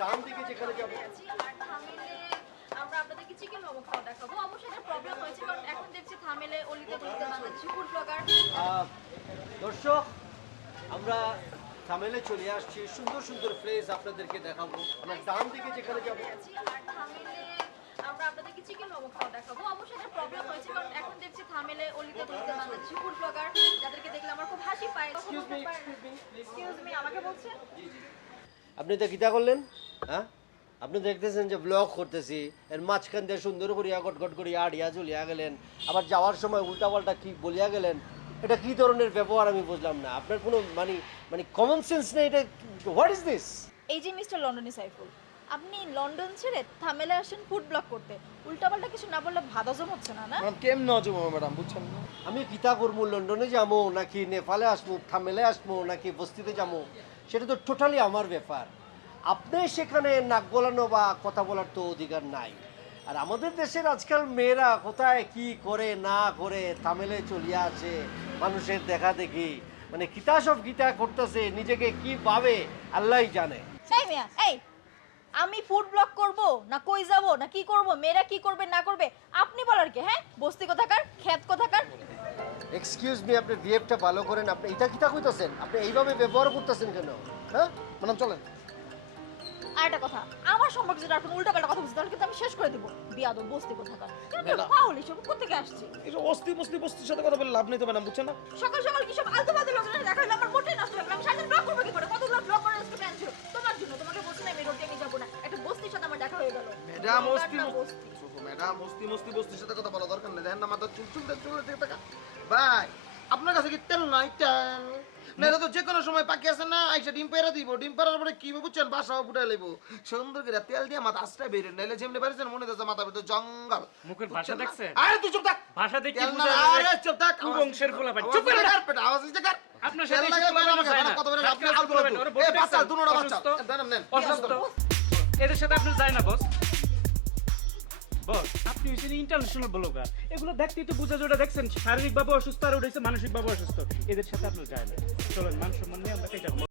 ডান দিকে যেখানে যাব আর থামেলে আমরা আপনাদেরকে চিকেন মোমো খাওয়া দেখাবো। অবশ্যই এটা প্রবলেম হয়েছে কারণ এখন দেখছি থামেলে অলিতে গলিতে বাংলাদেশি ফুড ব্লগার। দর্শক আমরা থামেলে চলে আসছি, সুন্দর সুন্দর প্লেস আপনাদেরকে দেখাবো। আমরা ডান দিকে যেখানে যাব আর থামেলে আমরা আপনাদেরকে চিকেন মোমো খাওয়া দেখাবো। অবশ্যই এটা প্রবলেম হয়েছে কারণ এখন দেখছি থামেলে অলিতে গলিতে বাংলাদেশি ফুড ব্লগার যাদেরকে দেখলে আমার খুব হাসি পায়। এক্সকিউজ মি আমাকে বলছেন? আপনি তো কিতা করলেন? হ্যাঁ, আপনি দেখতেছেন যে ব্লগ করতেছি, এর মাঝখান দিয়ে সুন্দর করিয়া গটগট করিয়া আড়িয়া চলিয়া গেলেন, আবার যাওয়ার সময় উল্টাপাল্টা কি বলিয়া গেলেন। এটা কি ধরনের ব্যবহার আমি বুঝলাম না। আপনার কোনো মানে কমন সেন্স নেই। এটা হোয়াট ইজ দিস? এই যে মিস্টার লন্ডনী সাইফুল, আপনি লন্ডন ছেড়ে থামেলে আসেন ফুড ব্লগ করতে, উল্টাপাল্টা কিছু না বললে ভাত হজম হচ্ছে না না? ম্যাডাম কেমন নজম ম্যাডাম বুঝছেন না? আমি কিতা করবো, লন্ডনে যাবো নাকি নেপালে আসবো, থামেলে আসবো নাকি বস্তিতে যাবো, সেটা তো টোটালি আমার ব্যাপার। আপনি সেখানে নাক গলানো বা কথা বলার তো অধিকার নাই। আর আমাদের দেশের আজকাল মেয়েরা কোথায় কি করে না করে থামেলে চলিয়া আছে, মানুষের দেখা দেখি মানে কিতা সব গীতা করতেছে, নিজেকে কি ভাবে আল্লাহই জানে। এই মিয়া, এই আমি ফুড ব্লগ করব না কই যাব না কি করব, মেয়েরা কি করবে না করবে আপনি বলার কি? হ্যাঁ, বস্তি কোথাকার, ক্ষেত কোথাকার। এক্সকিউজ মি, আপনি বিহেভটা ভালো করেন। আপনি এটা কিতা কইতাছেন? আপনি এইভাবে ব্যবহার করতেছেন কেন? হ্যাঁ ম্যাডাম চলেন। আর একটা কথা, আমার সম্পর্কে যদি আপনি উল্টাপাল্টা কথা বলছেন তাহলে কিন্তু আমি শেষ করে দেব। বিয়াদব বস্তি কোথাকার। ম্যাডাম। পাউলি সব কোথা থেকে আসছে? এটা বস্তির সাথে কথা বলে লাভ নেই তো ম্যাডাম বুঝছেন না? সকাল সকাল কি সব আলতু ফালতু লোকজনের দেখা হলো, আমার মোটেই নষ্ট হলো। আমি সারাদিন ব্লগ করবো কি করে? কতগুলো ব্লগ করার আজকে প্ল্যান ছিল তোমার জন্য। তোমাকে বলছি না আমি রোডে নিয়ে যাবো না। একটা বস্তির সাথে আমার দেখা হয়ে গেল। ম্যাডাম বস্তির ম্যাডাম বস্তির সাথে কথা বলা দরকার নেই। দেখেন না মাথা চুল দিয়ে টাকা ভাই, আপনার কাছে কি তেল নাই? তেল মেয়েরা তো যে কোনো সময় পাকি আছে না, আইসা ডিম পেড়া দিব। ডিম পেড়ার পরে কি বুঝছেন, বাসাও ফুটাই লইব সুন্দর করে তেল দিয়ে মাথা আস্তায় বেরিয়ে নাইলে যেমনি পারিছেন মনে হচ্ছে মাথা ভিতরে জঙ্গল। মুখের ভাষা দেখছেন? আরে তুই চুপ থাক। ভাষা দেখে তেল না, বুঝা যায় আরে চুপ থাক। কুবংশের পোলাপান। আওয়াজ চুপ করে দিলে না। কার পেটে আওয়াজ দিতে কার? আপনার তেল সাথে লাগায় এসব কথা বাইরে যায় না। কথা বলে হাত আপনি কাজ আলতো করবেন, বলতো। ওরা এ বলতে বাচ্চা দেখছেন, দুনোটা বাচ্চা অসুস্থ। নেন অসুস্থ। এদের সাথে আপনি যায় না বস। বস আপনি হচ্ছেন ইন্টারন্যাশনাল ব্লগার, এগুলো দেখতেই তো বোঝা যায়। ওটা দেখছেন শারীরিকভাবে অসুস্থ আর ওটা হচ্ছে মানসিকভাবে অসুস্থ। এদের সাথে আপনার যায় না। চলেন মান সম্মান নিয়ে আমরা এটা